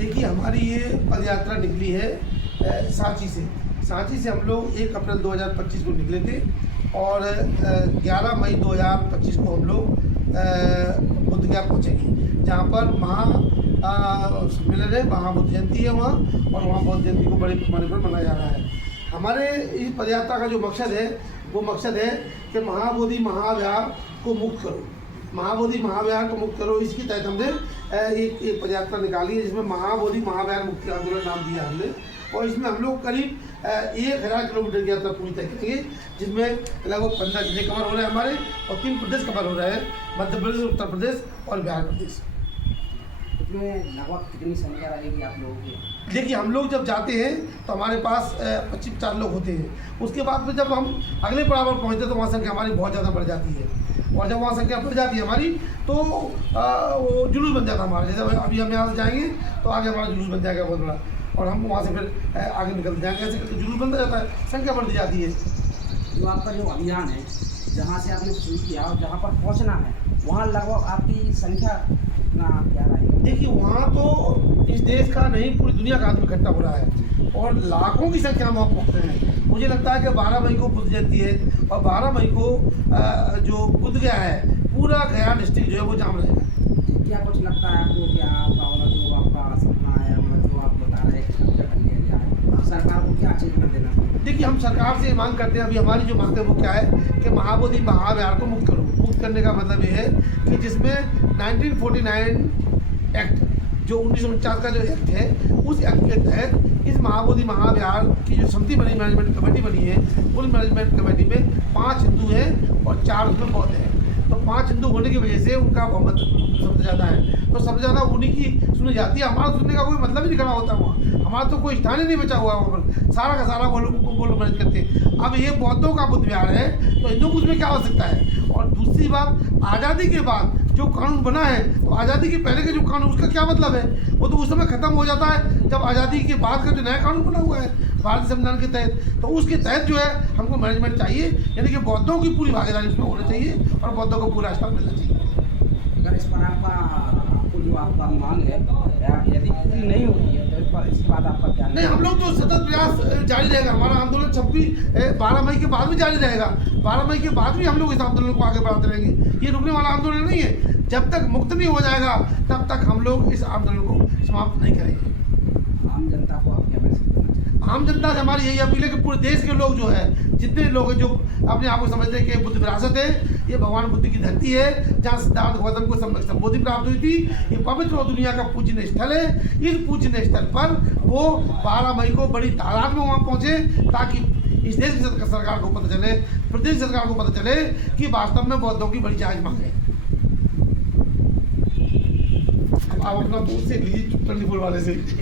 देखिए, हमारी ये पद यात्रा निकली है सांची से। सांची से हम लोग 1 अप्रैल 2025 को निकले थे और 11 मई 2025 को हम लोग बुद्धगया पहुँचेंगे, जहाँ पर सम्मेलन है, महाबुद्ध जयंती है वहाँ, और वहाँ बौद्ध जयंती को बड़े पैमाने पर मनाया जा रहा है। हमारे इस पदयात्रा का जो मकसद है वो मकसद है कि महाबोधि महाविहार को मुक्त करो, महाबोधि महाविहार को मुक्त करो। इसके तहत हमने एक पदयात्रा निकाली है, जिसमें महाबोधि महाविहार मुक्ति आंदोलन नाम दिया हमने, और इसमें हम लोग करीब 1000 किलोमीटर की यात्रा पूरी तय करेंगे, जिसमें लगभग 15 जिले कवर हो रहे हैं हमारे, और 3 प्रदेश कवर हो रहे हैं, मध्य प्रदेश, उत्तर प्रदेश और बिहार प्रदेश। इसमें लगभग कितनी संख्या रहेगी आप लोगों की? देखिए, हम लोग जब जाते हैं तो हमारे पास 25-50 लोग होते हैं। उसके बाद फिर जब हम अगले पड़ाव पर पहुँचते हैं तो वहाँ संख्या हमारी बहुत ज़्यादा बढ़ जाती है, और जब वहाँ संख्या बढ़ जाती है हमारी तो वो जुलूस बन जाता है हमारा। जैसे अभी हम यहाँ से जाएंगे तो आगे हमारा जुलूस बन जाएगा बहुत बड़ा, और हम वहाँ से फिर आगे निकल जाएंगे, ऐसे करके जुलूस बनता जाता है, संख्या बढ़ती जाती है। जो आपका जो अभियान है, जहाँ से आपने शुरू किया और जहाँ पर पहुँचना है, वहाँ लगभग आपकी संख्या क्या रहेगी? देखिए, वहाँ तो इस देश का नहीं, पूरी दुनिया का आदमी इकट्ठा हो रहा है, और लाखों की संख्या में वहाँ पहुँचते हैं। मुझे लगता है कि 12 मई को बुद्ध जयंती है, और 12 मई को जो बुद्ध गया है, पूरा गया डिस्ट्रिक्ट जो है वो जाम रहेगा। क्या कुछ लगता है आपको कि आपका जो आपका सपना है, जो आप बता रहे हैं, सरकार को क्या चेतना देना? देखिए, हम सरकार से मांग करते हैं, अभी हमारी जो मांग है वो क्या है कि महाबोधि महाविहार को मुक्त करो। मुक्त करने का मतलब ये है कि जिसमें 1949 एक्ट, जो 1949 का जो एक्ट है, उस एक्ट के तहत इस महाबोधि महाविहार की जो समिति बनी, मैनेजमेंट कमेटी बनी है, उस मैनेजमेंट कमेटी में 5 हिंदू हैं और 4 उसमें बौद्ध हैं। तो 5 हिंदू होने की वजह से उनका बहुमत सबसे ज़्यादा है, तो सबसे ज़्यादा उन्हीं की सुनी जाती है। हमारा सुनने का कोई मतलब ही नहीं खड़ा होता वहाँ, हमारा तो कोई स्थान ही नहीं बचा हुआ वहाँ पर, सारा का सारा वो लोग मैनेज करते हैं। अब ये बौद्धों का बुद्ध विहार है तो हिंदुओं को उसमें क्या आवश्यकता है? और दूसरी बात, आज़ादी के बाद जो कानून बना है, तो आज़ादी के पहले के जो कानून, उसका क्या मतलब है? वो तो उस समय ख़त्म हो जाता है जब आज़ादी के बाद का जो नया कानून बना हुआ है भारतीय संविधान के तहत, तो उसके तहत जो है हमको मैनेजमेंट चाहिए, यानी कि बौद्धों की पूरी भागीदारी उसमें होनी चाहिए और बौद्धों को पूरा स्थान मिलना चाहिए। अगर इस पर आपको जो आपका मांग है, यदि पूरी नहीं होती है तो इसके बाद आपका क्या? नहीं, हम लोग तो सतत प्रयास जारी रहेगा। हमारा आंदोलन 12 मई के बाद भी जारी रहेगा। 12 मई के बाद भी हम लोग इस आंदोलन को आगे बढ़ाते रहेंगे। ये रुकने वाला आंदोलन नहीं है। जब तक मुक्त नहीं हो जाएगा तब तक हम लोग इस आंदोलन को समाप्त नहीं करेंगे। आम जनता को आप क्या मैसेज देना चाहिए? आम जनता से हमारी यही अपील है कि पूरे देश के लोग जो है, जितने लोग हैं जो अपने आप को समझते हैं कि बुद्ध विरासत है, ये भगवान बुद्ध की धरती है, जहाँ सिद्धार्थ गौतम को संबोधि प्राप्त हुई थी, ये पवित्र और दुनिया का पूजनीय स्थल है। इस पूजनीय स्थल पर वो 12 मई को बड़ी तादाद में वहाँ पहुँचे, ताकि इस देश की सरकार को पता चले, प्रदेश सरकार को पता चले कि वास्तव में बौद्धों की बड़ी जांच मांग है। आप अपना दूर से लीजिए, 24 वाले से।